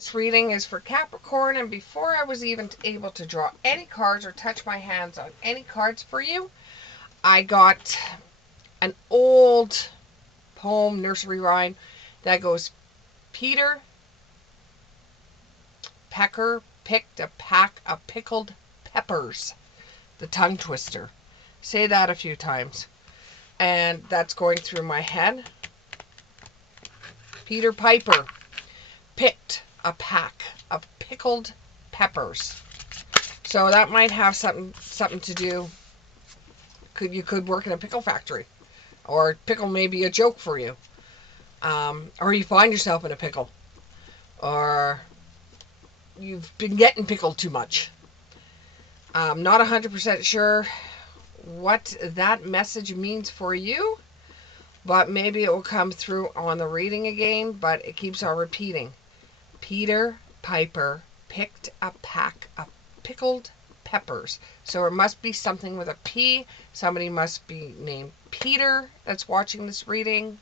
This reading is for Capricorn, and before I was even able to draw any cards or touch my hands on any cards for you, I got an old poem, nursery rhyme, that goes, Peter Pecker picked a pack of pickled peppers. The tongue twister. Say that a few times. And that's going through my head. Peter Piper picked a pack of pickled peppers. So that might have something to do. You could work in a pickle factory, or pickle may be a joke for you, or you find yourself in a pickle, or you've been getting pickled too much. I'm not 100% sure what that message means for you, but maybe it will come through on the reading again, but it keeps on repeating. Peter Piper picked a pack of pickled peppers. So it must be something with a P. Somebody must be named Peter that's watching this reading.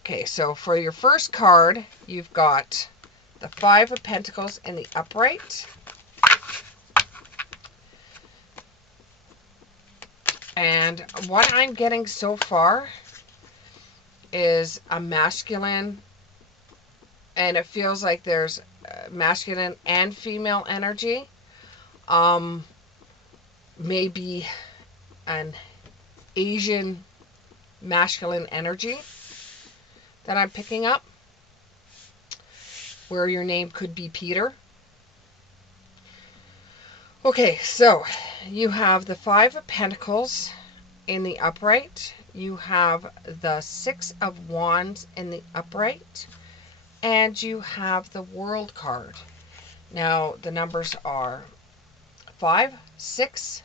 Okay, so for your first card, you've got the Five of Pentacles in the upright. And what I'm getting so far is a masculine, and it feels like there's masculine and female energy. Maybe an Asian masculine energy that I'm picking up, where your name could be Peter. Okay, so you have the Five of Pentacles in the upright. You have the Six of Wands in the upright. And you have the World card. Now, the numbers are 5, 6,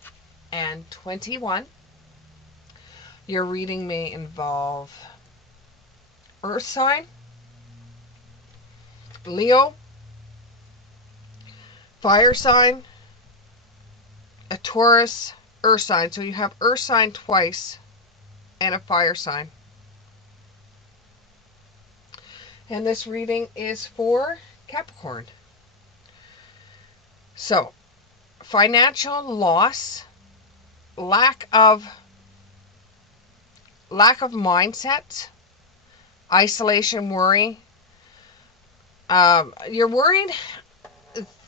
and 21. Your reading may involve Earth sign, Leo, fire sign, a Taurus, Earth sign. So you have Earth sign twice and a fire sign. And this reading is for Capricorn. So, financial loss, lack of mindset, isolation, worry. You're worried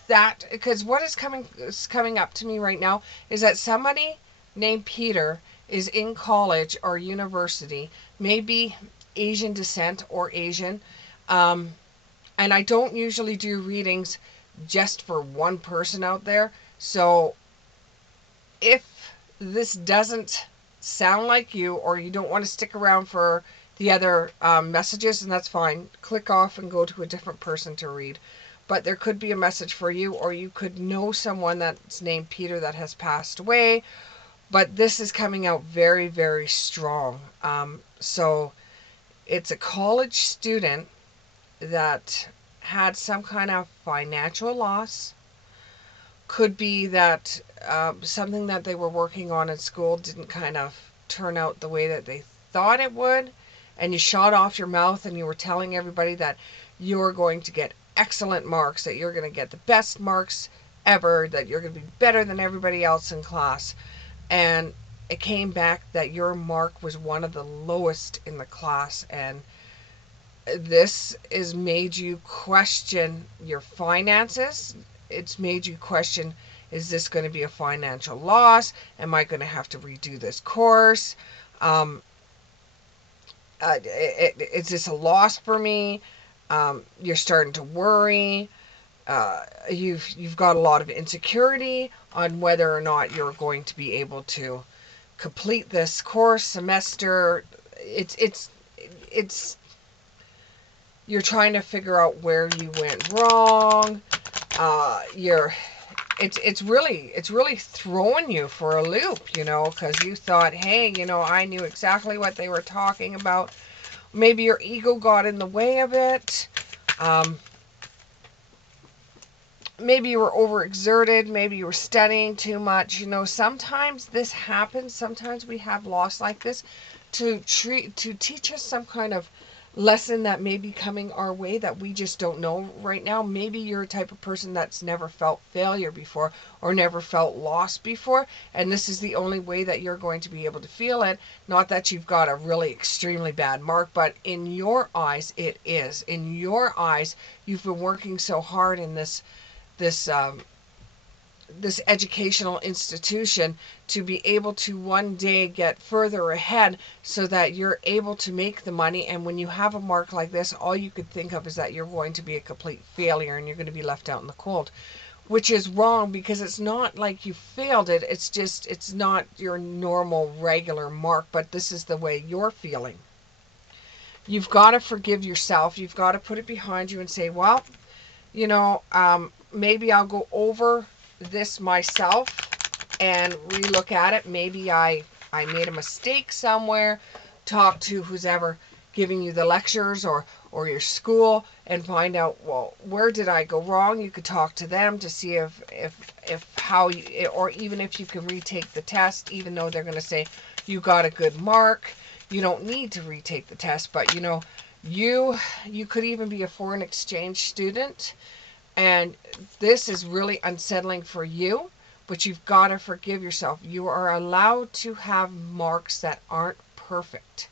that, because what is coming up to me right now is that somebody named Peter is in college or university, maybe Asian descent or Asian. And I don't usually do readings just for one person out there. So if this doesn't sound like you, or you don't want to stick around for the other messages, and that's fine. Click off and go to a different person to read. But there could be a message for you, or you could know someone that's named Peter that has passed away. But this is coming out very, very strong. So it's a college student that had some kind of financial loss. Could be that something that they were working on in school didn't kind of turn out the way that they thought it would, and you shot off your mouth and you were telling everybody that you're going to get excellent marks, that you're going to get the best marks ever, that you're going to be better than everybody else in class, and it came back that your mark was one of the lowest in the class, and this has made you question your finances. It's made you question, is this going to be a financial loss? Am I going to have to redo this course? Is this a loss for me? You're starting to worry. You've got a lot of insecurity on whether or not you're going to be able to complete this course semester. It's you're trying to figure out where you went wrong. It's really throwing you for a loop, because you thought, hey, I knew exactly what they were talking about. Maybe your ego got in the way of it. Maybe you were overexerted. Maybe you were studying too much. Sometimes this happens. Sometimes we have loss like this to teach us some kind of lesson that may be coming our way that we just don't know right now. Maybe you're a type of person that's never felt failure before or never felt loss before, and this is the only way that you're going to be able to feel it. Not that you've got a really extremely bad mark, but in your eyes it is. In your eyes, you've been working so hard in this this educational institution to be able to one day get further ahead so that you're able to make the money. And when you have a mark like this, all you could think of is that you're going to be a complete failure and you're going to be left out in the cold, which is wrong, because it's not like you failed it. It's just, it's not your normal regular mark, but this is the way you're feeling. You've got to forgive yourself. You've got to put it behind you and say, well, maybe I'll go over this myself and relook at it. Maybe I made a mistake somewhere. Talk to who's ever giving you the lectures or your school and find out, well, where did I go wrong? You could talk to them to see if how you, or even if you can retake the test, even though they're going to say you got a good mark. You don't need to retake the test, but you could even be a foreign exchange student, and this is really unsettling for you, but you've got to forgive yourself. You are allowed to have marks that aren't perfect.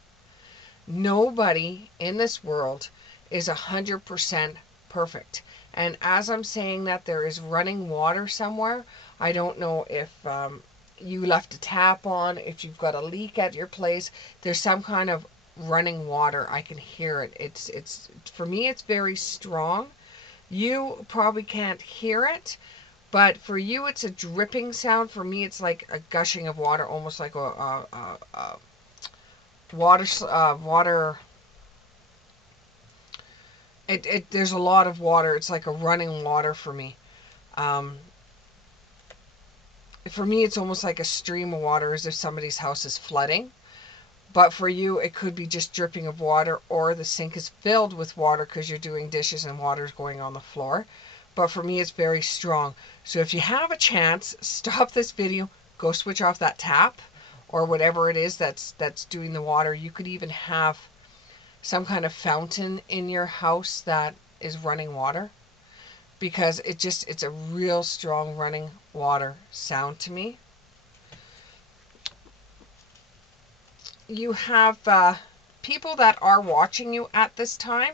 Nobody in this world is 100% perfect. And as I'm saying that, there is running water somewhere. I don't know if you left a tap on, if you've got a leak at your place. There's some kind of running water. I can hear it. It's for me, it's very strong. You probably can't hear it, but for you, it's a dripping sound. For me, it's like a gushing of water, almost like a water. There's a lot of water. It's like a running water for me. Um, for me, it's almost like a stream of water, as if somebody's house is flooding. But for you, it could be just dripping of water, or the sink is filled with water because you're doing dishes and water's going on the floor. But for me, it's very strong. So if you have a chance, stop this video, go switch off that tap or whatever it is that's doing the water. You could even have some kind of fountain in your house that is running water, because it's a real strong running water sound to me. You have people that are watching you at this time,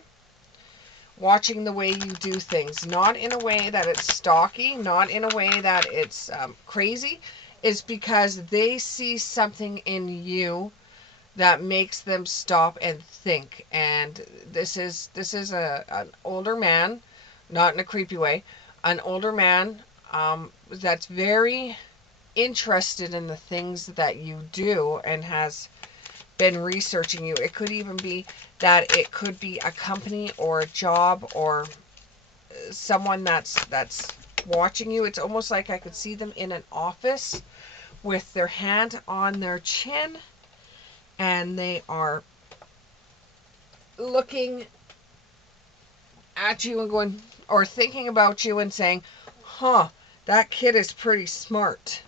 watching the way you do things, not in a way that it's stalky, not in a way that it's crazy. It's because they see something in you that makes them stop and think. And this is an older man, not in a creepy way, an older man that's very interested in the things that you do and has been researching you. It could even be that it could be a company or a job or someone that's watching you. It's almost like I could see them in an office with their hand on their chin, and they are looking at you and going, or thinking about you and saying, huh, that kid is pretty smart.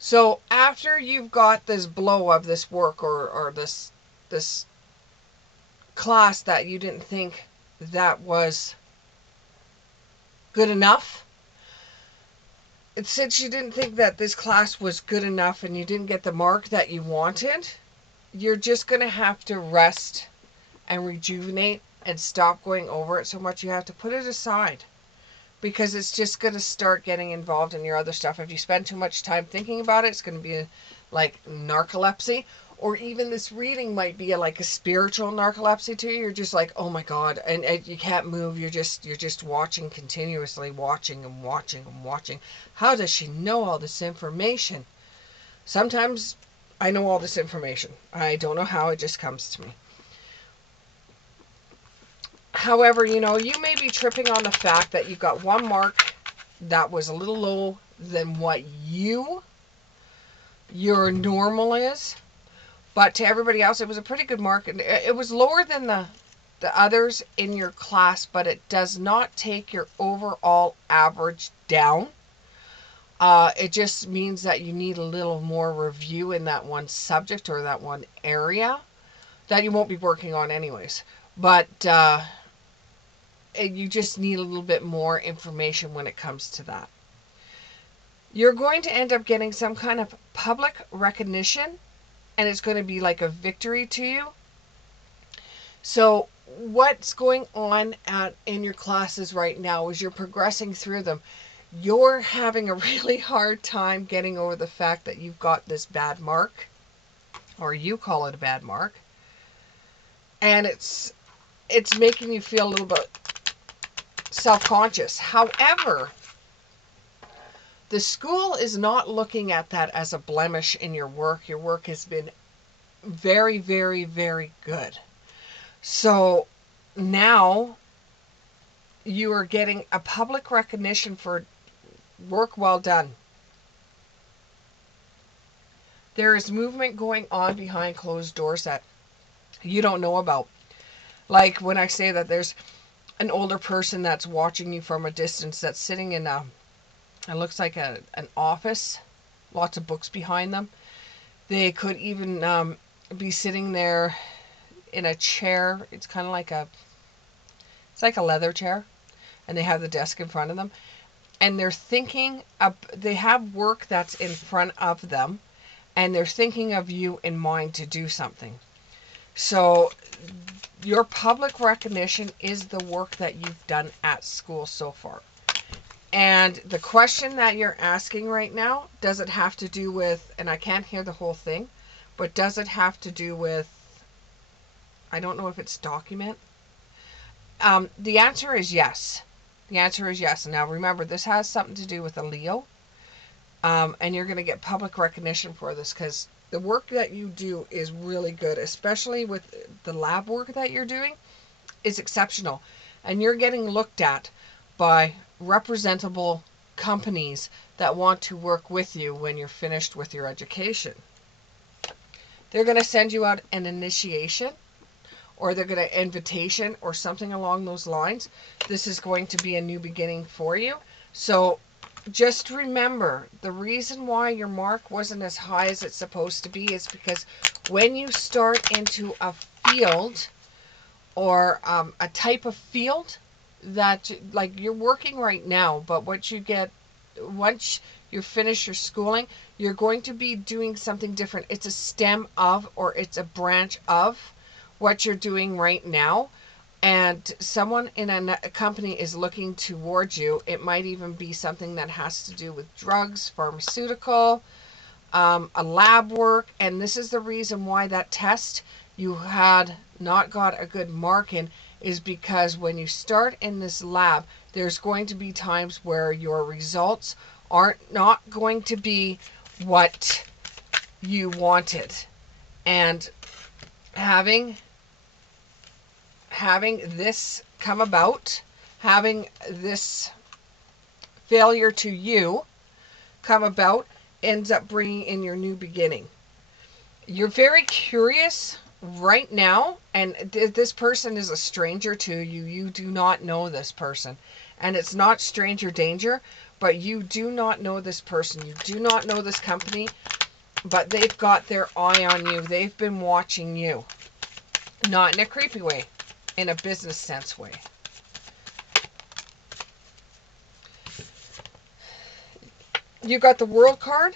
So after you've got this blow of this work or this class that you didn't think that was good enough, since you didn't think that this class was good enough and you didn't get the mark that you wanted, you're just going to have to rest and rejuvenate and stop going over it so much. You have to put it aside, because it's just going to start getting involved in your other stuff. If you spend too much time thinking about it, it's going to be like narcolepsy, or even this reading might be like a spiritual narcolepsy to you. You're just like, oh my God, and you can't move. You're just watching continuously, watching and watching and watching. How does she know all this information? Sometimes I know all this information. I don't know how, it just comes to me. However, you may be tripping on the fact that you've got one mark that was a little low than what your normal is. But to everybody else, it was a pretty good mark. And it was lower than the others in your class, but it does not take your overall average down. It just means that you need a little more review in that one subject or that one area that you won't be working on anyways. But you just need a little bit more information when it comes to that. You're going to end up getting some kind of public recognition, and it's going to be like a victory to you. So what's going on in your classes right now is you're progressing through them. You're having a really hard time getting over the fact that you've got this bad mark, or you call it a bad mark, and it's making you feel a little bit self-conscious. However, the school is not looking at that as a blemish in your work. Your work has been very, very, very good. So now you are getting a public recognition for work well done. There is movement going on behind closed doors that you don't know about. Like when I say that there's an older person that's watching you from a distance that's sitting in it looks like an office, lots of books behind them. They could even be sitting there in a chair. It's kind of like it's like a leather chair, and they have the desk in front of them, and they're thinking of, they have work that's in front of them, and they're thinking of you in mind to do something. So your public recognition is the work that you've done at school so far. And the question that you're asking right now, does it have to do with, and I can't hear the whole thing, but does it have to do with, I don't know if it's document. The answer is yes. The answer is yes. Now remember, this has something to do with a Leo. And you're going to get public recognition for this because the work that you do is really good, especially with the lab work that you're doing is exceptional. And you're getting looked at by representable companies that want to work with you when you're finished with your education. They're going to send you out an initiation, or they're going to invitation or something along those lines. This is going to be a new beginning for you. So just remember, the reason why your mark wasn't as high as it's supposed to be is because when you start into a field or a type of field that, like you're working right now, but what you get once you finish your schooling, you're going to be doing something different. It's a stem of, or it's a branch of what you're doing right now. And someone in a company is looking towards you. It might even be something that has to do with drugs, pharmaceutical, a lab work. And this is the reason why that test you had not got a good mark in, is because when you start in this lab, there's going to be times where your results aren't not going to be what you wanted. And having this come about, having this failure to you come about, ends up bringing in your new beginning. You're very curious right now, and this person is a stranger to you. You do not know this person, and it's not stranger danger, but you do not know this person. You do not know this company, but they've got their eye on you. They've been watching you, not in a creepy way, in a business sense way. You got the World card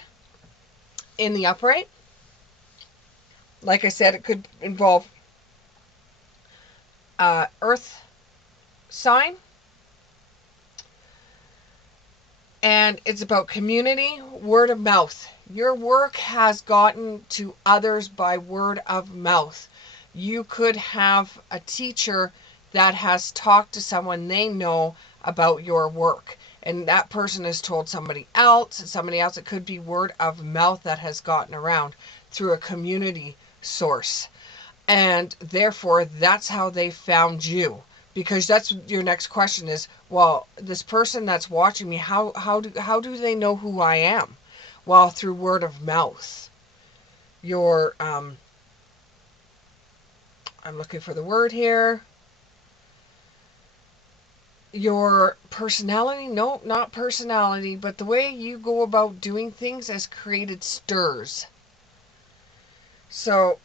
in the upright. Like I said, it could involve earth sign. And it's about community, word of mouth. Your work has gotten to others by word of mouth. You could have a teacher that has talked to someone they know about your work, and that person has told somebody else, and somebody else. It could be word of mouth that has gotten around through a community source. And therefore, that's how they found you. Because that's your next question is, well, this person that's watching me, how do they know who I am? Well, through word of mouth. Your I'm looking for the word here. your personality, no, not personality, but the way you go about doing things has created stirs. So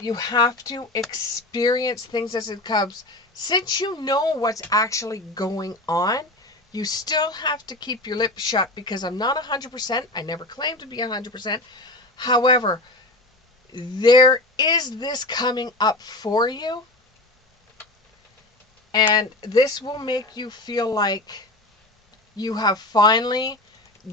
you have to experience things as it comes. Since you know what's actually going on, you still have to keep your lips shut, because I'm not 100%. I never claimed to be 100%. However, there is this coming up for you, and this will make you feel like you have finally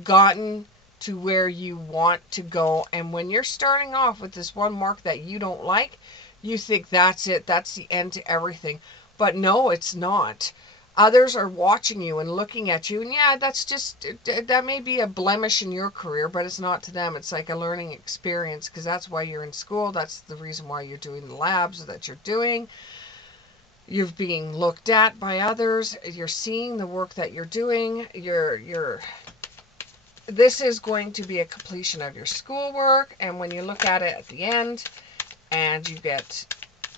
gotten to where you want to go. And when you're starting off with this one mark that you don't like, you think that's it, that's the end to everything. But no, it's not. Others are watching you and looking at you, and yeah, that's just, that may be a blemish in your career, but it's not to them. It's like a learning experience, because that's why you're in school. That's the reason why you're doing the labs that you're doing. You're being looked at by others. You're seeing the work that you're doing. This is going to be a completion of your schoolwork, and when you look at it at the end and you get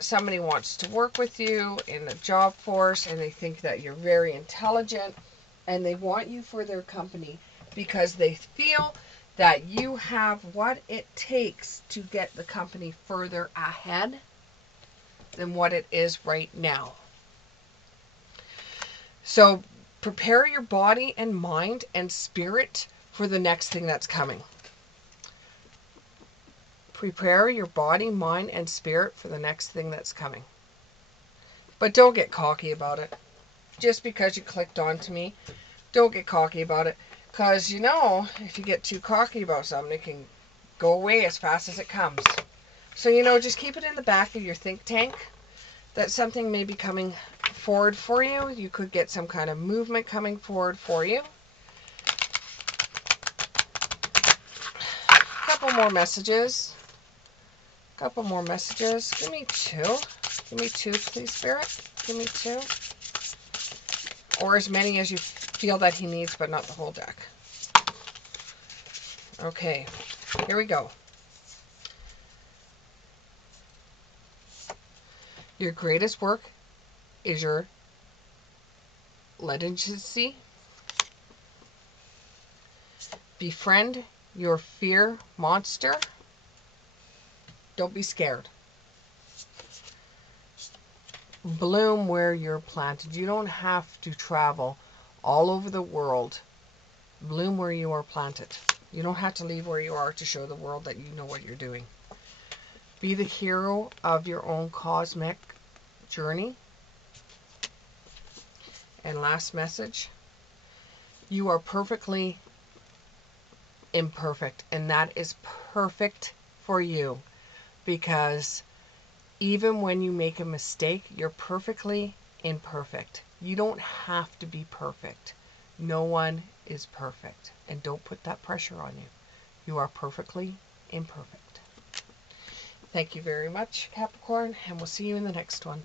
somebody wants to work with you in the job force, and they think that you're very intelligent, and they want you for their company because they feel that you have what it takes to get the company further ahead than what it is right now. So prepare your body and mind and spirit for the next thing that's coming. Prepare your body, mind, and spirit for the next thing that's coming. But don't get cocky about it. Just because you clicked on to me, don't get cocky about it. Because, if you get too cocky about something, it can go away as fast as it comes. So, just keep it in the back of your think tank that something may be coming forward for you. You could get some kind of movement coming forward for you. Couple more messages. Give me two. Give me two, please, Spirit. Give me two. Or as many as you feel that he needs, but not the whole deck. Okay, here we go. Your greatest work is your legitimacy. Befriend your fear monster. Don't be scared. Bloom where you're planted. You don't have to travel all over the world. Bloom where you are planted. You don't have to leave where you are to show the world that you know what you're doing. Be the hero of your own cosmic journey. And last message. You are perfectly imperfect, and that is perfect for you, because even when you make a mistake, you're perfectly imperfect. You don't have to be perfect. No one is perfect, and don't put that pressure on you. You are perfectly imperfect. Thank you very much, Capricorn, and we'll see you in the next one.